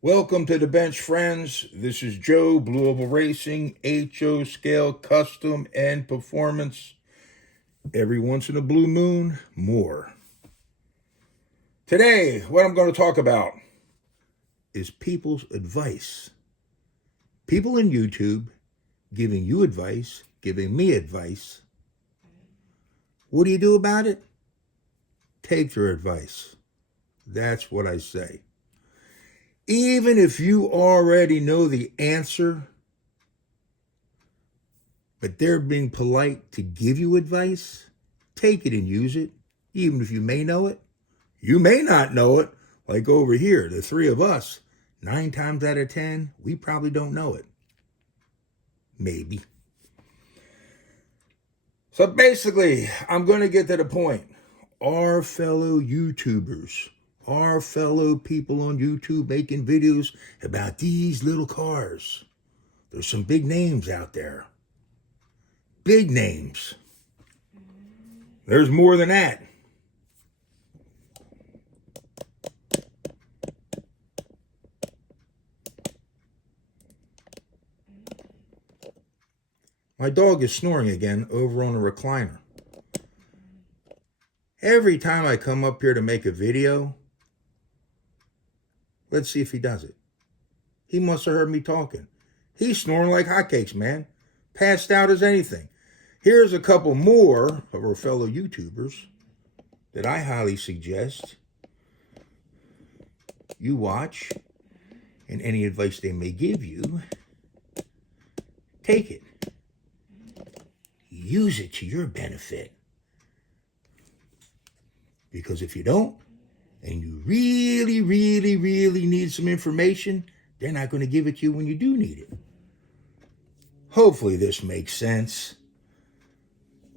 Welcome to the bench, friends. This is Joe, Blue Oval Racing, HO Scale Custom and Performance. Every once in a blue moon, more. Today, what I'm going to talk about is people's advice. People in YouTube giving you advice, giving me advice. What do you do about it? Take their advice. That's what I say. Even if you already know the answer, but they're being polite to give you advice, take it and use it, even if you may know it. You may not know it, like over here, the three of us, 9 times out of 10, we probably don't know it. Maybe. So basically, I'm going to get to the point. Our fellow YouTubers, our fellow people on YouTube making videos about these little cars. There's some big names out there. Big names. There's more than that. My dog is snoring again over on the recliner. Every time I come up here to make a video, let's see if he does it. He must have heard me talking. He's snoring like hotcakes, man. Passed out as anything. Here's a couple more of our fellow YouTubers that I highly suggest you watch, and any advice they may give you, take it. Use it to your benefit. Because if you don't, and you really, really, really need some information, they're not going to give it to you when you do need it. Hopefully this makes sense.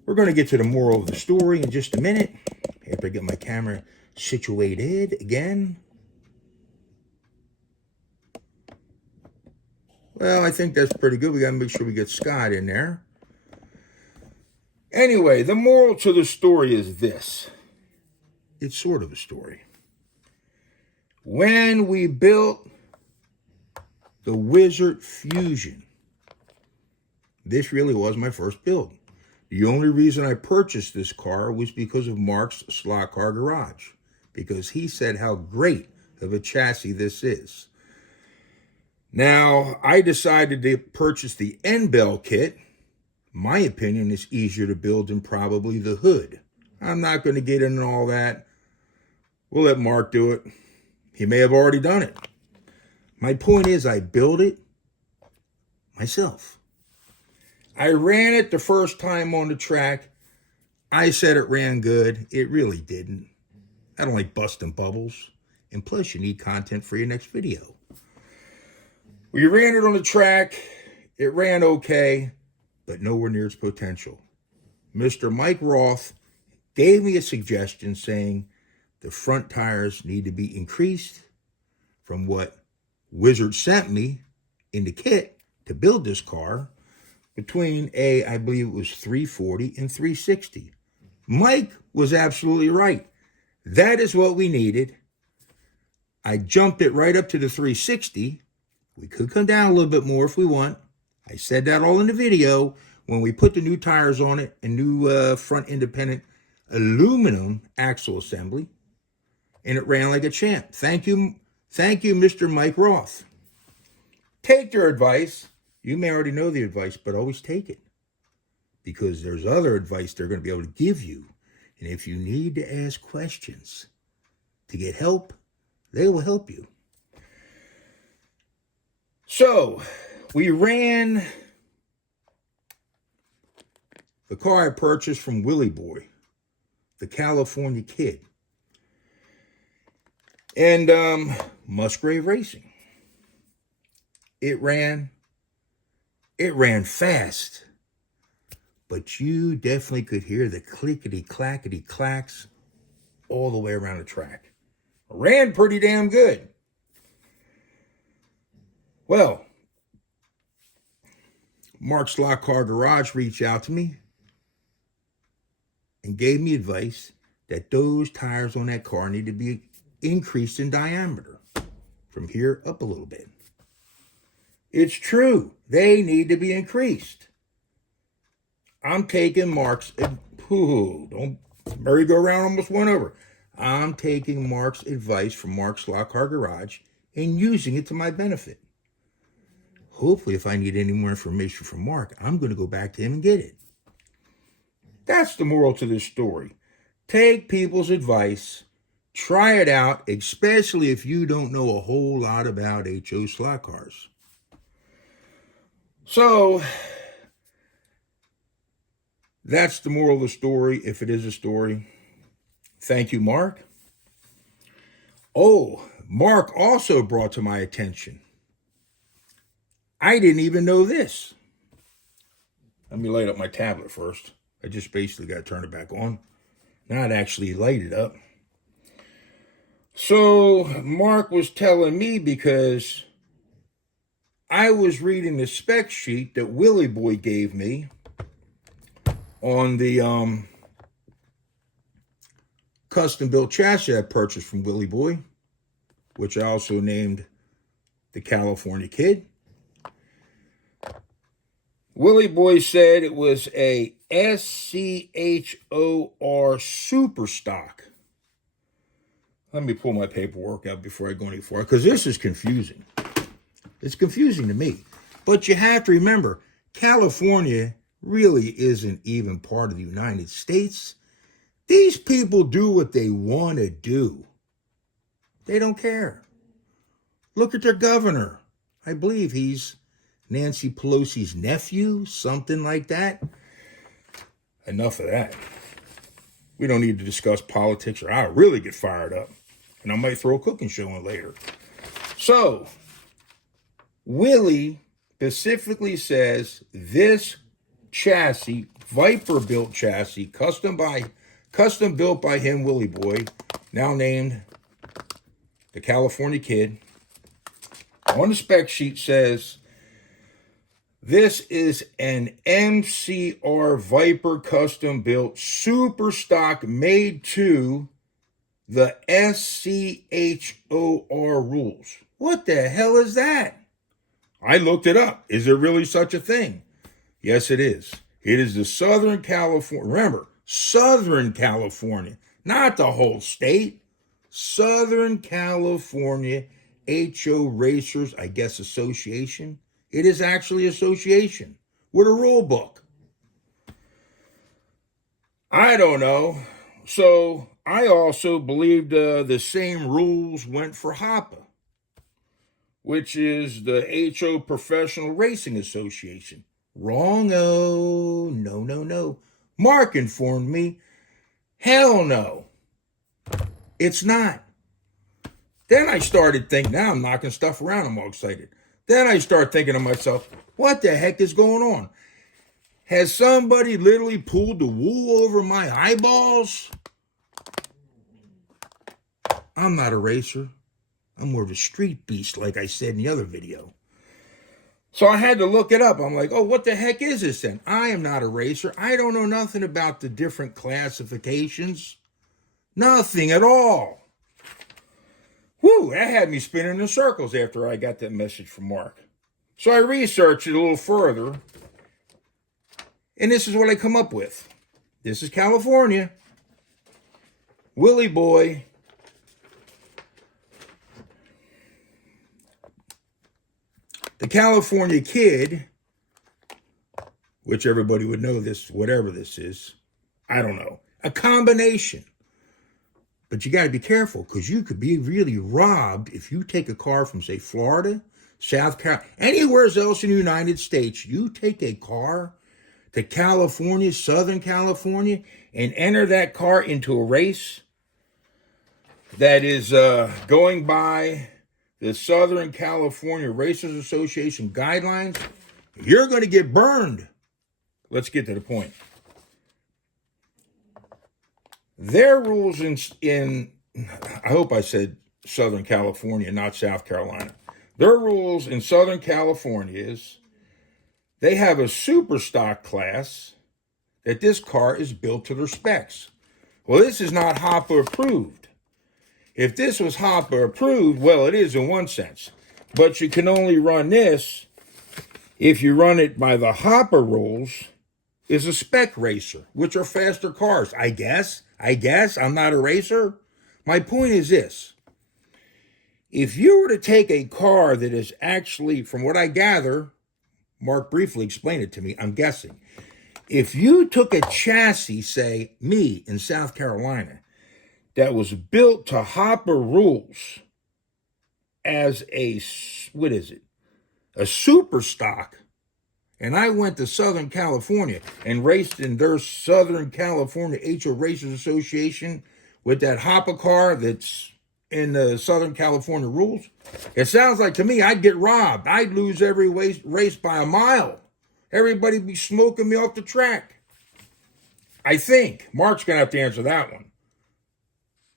We're going to get to the moral of the story in just a minute, after I get my camera situated again. Well, I think that's pretty good. We got to make sure we get Scott in there. Anyway, the moral to the story is this. It's sort of a story. When we built the Wizard Fusion, this really was my first build. The only reason I purchased this car was because of Mark's Slot Car Garage, because he said how great of a chassis this is. Now, I decided to purchase the N-Bell kit. My opinion is easier to build than probably the hood. I'm not going to get into all that. We'll let Mark do it. He may have already done it. My point is I built it myself. I ran it the first time on the track. I said it ran good. It really didn't. I don't like busting bubbles. And plus, you need content for your next video. We ran it on the track. It ran okay, but nowhere near its potential. Mr. Mike Roth gave me a suggestion saying the front tires need to be increased from what Wizard sent me in the kit to build this car between I believe it was 340 and 360. Mike was absolutely right. That is what we needed. I jumped it right up to the 360. We could come down a little bit more if we want. I said that all in the video when we put the new tires on it and new front independent aluminum axle assembly, and it ran like a champ. Thank you, Mr. Mike Roth. Take their advice. You may already know the advice, but always take it, because there's other advice they're going to be able to give you. And if you need to ask questions to get help, they will help you. So, we ran the car I purchased from Willie Boy, the California Kid, and Musgrave Racing. It ran fast, but you definitely could hear the clickety-clackety clacks all the way around the track. Ran pretty damn good. Well, Mark's Slot Car Garage reached out to me and gave me advice that those tires on that car need to be increased in diameter. from here up a little bit. It's true. They need to be increased. I'm taking Mark's, don't merry-go-round almost went over. I'm taking Mark's advice from Mark's Lock Car Garage and using it to my benefit. Hopefully, if I need any more information from Mark, I'm going to go back to him and get it. That's the moral to this story. Take people's advice, try it out, especially if you don't know a whole lot about HO slot cars. So, that's the moral of the story, if it is a story. Thank you, Mark. Oh, Mark also brought to my attention, I didn't even know this. Let me light up my tablet first. I just basically got to turn it back on. Now it actually lighted up. So Mark was telling me, because I was reading the spec sheet that Willie Boy gave me on the custom built chassis I purchased from Willie Boy, which I also named the California Kid. Willie Boy said it was a SCHOR super stock. Let me pull my paperwork out before I go any farther, because this is confusing. It's confusing to me. But you have to remember, California really isn't even part of the United States. These people do what they want to do. They don't care. Look at their governor. I believe he's Nancy Pelosi's nephew, something like that. Enough of that. We don't need to discuss politics, or I'll really get fired up. And I might throw a cooking show in later. So, Willie specifically says this chassis, Viper built chassis, custom built by him, Willie Boy, now named the California Kid, on the spec sheet says, this is an MCR Viper custom built super stock made to the SCHOR rules. What the hell is that? I looked it up. Is there really such a thing? Yes, it is. It is the Southern California. Remember, Southern California, not the whole state. Southern California HO Racers, I guess, Association. It is actually association with a rule book. I don't know. So I also believed the same rules went for HOPA, which is the HO Professional Racing Association. Wrong-o. No. Mark informed me. Hell no. It's not. Then I started thinking, now I'm knocking stuff around, I'm all excited. Then I start thinking to myself, what the heck is going on? Has somebody literally pulled the wool over my eyeballs? I'm not a racer. I'm more of a street beast, like I said in the other video. So I had to look it up. I'm like, oh, what the heck is this then? I am not a racer. I don't know nothing about the different classifications. Nothing at all. Whew, that had me spinning in circles after I got that message from Mark. So I researched it a little further, and this is what I come up with. This is California. Willie Boy. The California Kid, which everybody would know this, whatever this is. I don't know. A combination. But you got to be careful, because you could be really robbed if you take a car from, say, Florida, South Carolina, anywhere else in the United States. You take a car to California, Southern California, and enter that car into a race that is going by the Southern California Racers Association guidelines, you're going to get burned. Let's get to the point. Their rules in I hope I said Southern California, not South Carolina. Their rules in Southern California is they have a super stock class that this car is built to their specs. Well, this is not HOPA approved. If this was Hopper approved, well, it is in one sense. But you can only run this if you run it by the Hopper rules, is a spec racer, which are faster cars. I guess. I'm not a racer. My point is this. If you were to take a car that is actually, from what I gather, Mark briefly explained it to me, I'm guessing. If you took a chassis, say, me in South Carolina, that was built to Hopper rules as a, what is it? A super stock, and I went to Southern California and raced in their Southern California HO Racers Association with that Hopper car that's in the Southern California rules, it sounds like to me I'd get robbed. I'd lose every race by a mile. Everybody'd be smoking me off the track. I think Mark's going to have to answer that one.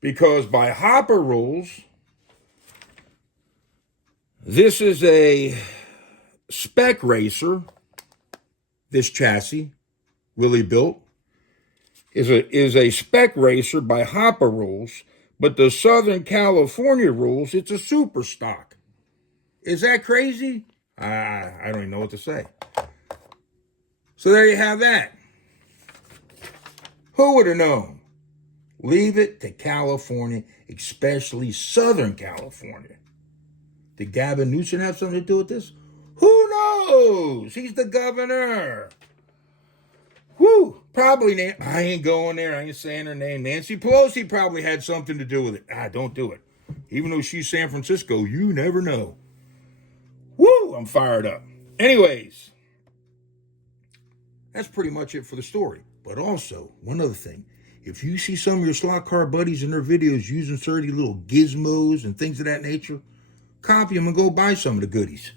Because by Hopper rules, this is a spec racer. This chassis, Willie built, is a spec racer by Hopper rules, but the Southern California rules, it's a super stock. Is that crazy? I don't even know what to say. So there you have that. Who would have known? Leave it to California, especially Southern California. Did Gavin Newsom have something to do with this? Who knows? He's the governor. Whew. Probably, I ain't going there. I ain't saying her name. Nancy Pelosi probably had something to do with it. Don't do it. Even though she's San Francisco, you never know. Woo, I'm fired up. Anyways, that's pretty much it for the story. But also, one other thing. If you see some of your slot car buddies in their videos using certain little gizmos and things of that nature, copy them and go buy some of the goodies.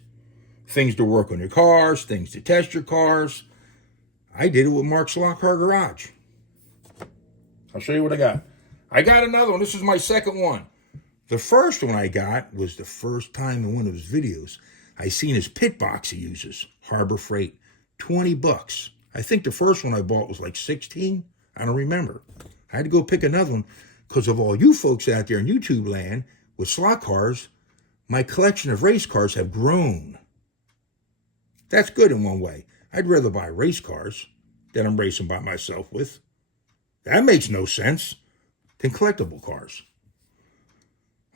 Things to work on your cars, things to test your cars. I did it with Mark's Slot Car Garage. I'll show you what I got. I got another one. This is my second one. The first one I got was the first time in one of his videos I seen his pit box he uses, Harbor Freight, $20. I think the first one I bought was like 16. I don't remember. I had to go pick another one because of all you folks out there in YouTube land with slot cars, my collection of race cars have grown. That's good in one way. I'd rather buy race cars that I'm racing by myself with. That makes no sense than collectible cars.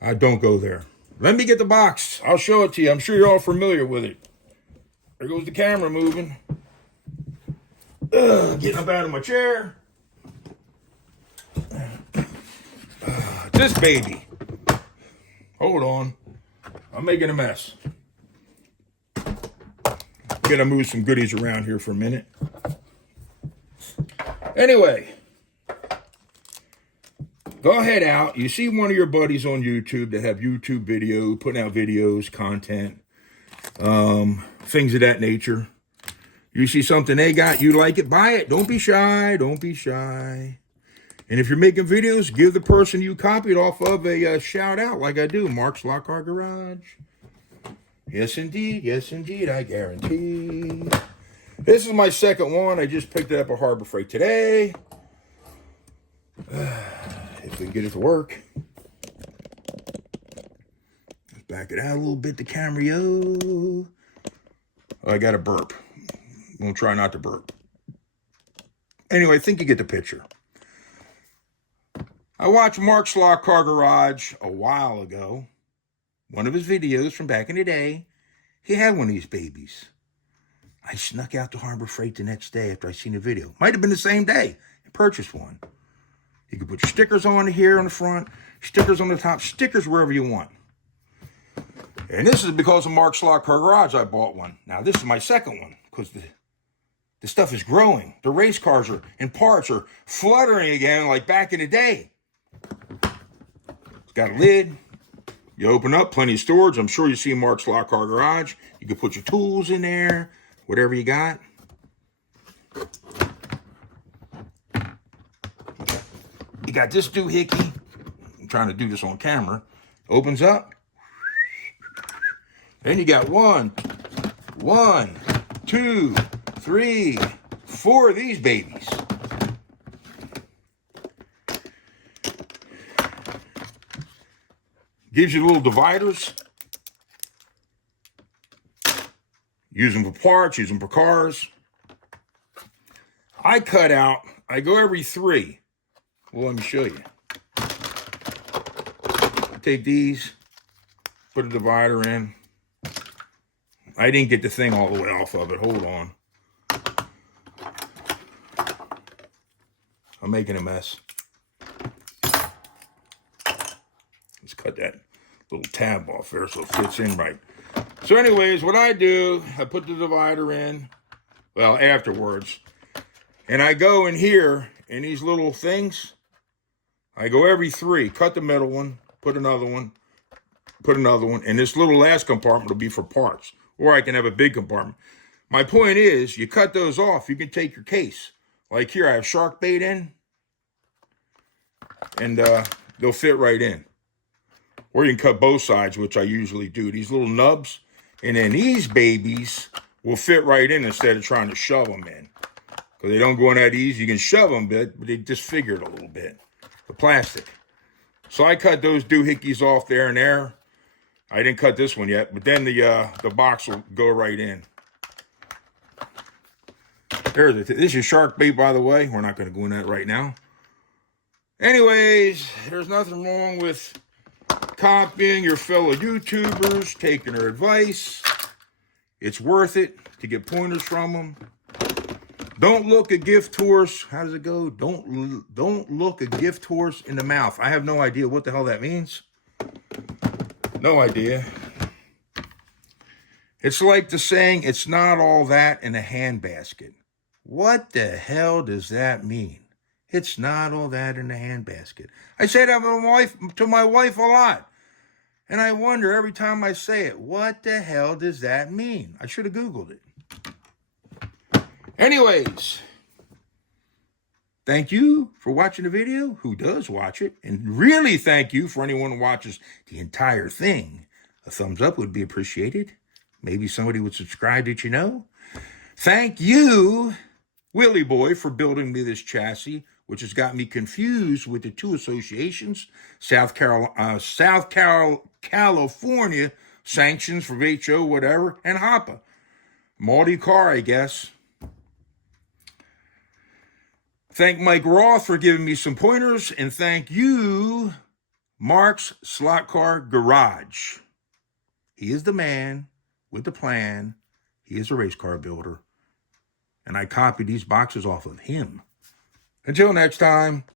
I don't go there. Let me get the box. I'll show it to you. I'm sure you're all familiar with it. There goes the camera moving. Getting up out of my chair. This baby. Hold on. I'm making a mess. Gonna move some goodies around here for a minute. Anyway, go ahead out. You see one of your buddies on YouTube that have YouTube video, putting out videos, content, things of that nature. You see something they got, you like it, buy it. Don't be shy. Don't be shy. And if you're making videos, give the person you copied off of a shout out like I do. Mark's Slot Car Garage. Yes, indeed, I guarantee. This is my second one. I just picked it up at Harbor Freight today. If we can get it to work. Let's back it out a little bit, the Camry. I got a burp. I'm going to try not to burp. Anyway, I think you get the picture. I watched Mark's Slot Car Garage a while ago. One of his videos from back in the day, he had one of these babies. I snuck out to Harbor Freight the next day after I seen the video. Might have been the same day and purchased one. You can put your stickers on here on the front, stickers on the top, stickers wherever you want. And this is because of Mark's Slot Car Garage I bought one. Now this is my second one because the stuff is growing. The race cars and parts are fluttering again like back in the day. It's got a lid. You open up, plenty of storage. I'm sure you see Mark's Slot Car Garage. You can put your tools in there, whatever you got. You got this doohickey. I'm trying to do this on camera. Opens up. Then you got one, two, three, four of these babies. Gives you little dividers. Use them for parts, use them for cars. I go every 3. Well, let me show you. I take these, put a divider in. I didn't get the thing all the way off of it. Hold on. I'm making a mess. Let's cut that little tab off there so it fits in right. So anyways, what I do, I put the divider in, well, afterwards, and I go in here, in these little things, I go every 3, cut the middle one, put another one, and this little last compartment will be for parts, or I can have a big compartment. My point is, you cut those off, you can take your case. Like here, I have shark bait in, and they'll fit right in. Or you can cut both sides, which I usually do. These little nubs, and then these babies will fit right in instead of trying to shove them in. Because they don't go in that easy. You can shove them a bit, but they disfigured a little bit. The plastic. So I cut those doohickeys off there and there. I didn't cut this one yet, but then the box will go right in. There's it. This is shark bait, by the way. We're not going to go in that right now. Anyways, there's nothing wrong with copying your fellow YouTubers, taking their advice. It's worth it to get pointers from them. Don't look a gift horse. How does it go? Don't look a gift horse in the mouth. I have no idea what the hell that means. No idea. It's like the saying, it's not all that in a handbasket. What the hell does that mean? It's not all that in the handbasket. I say that to my wife a lot. And I wonder every time I say it, what the hell does that mean? I should have Googled it. Anyways, thank you for watching the video, who does watch it. And really thank you for anyone who watches the entire thing. A thumbs up would be appreciated. Maybe somebody would subscribe that you know. Thank you, Willie Boy, for building me this chassis, which has got me confused with the 2 associations, South California sanctions for HO, whatever, and HOPPA. Multi-car, I guess. Thank Mike Roth for giving me some pointers, and thank you, Mark's Slot Car Garage. He is the man with the plan. He is a race car builder, and I copied these boxes off of him. Until next time.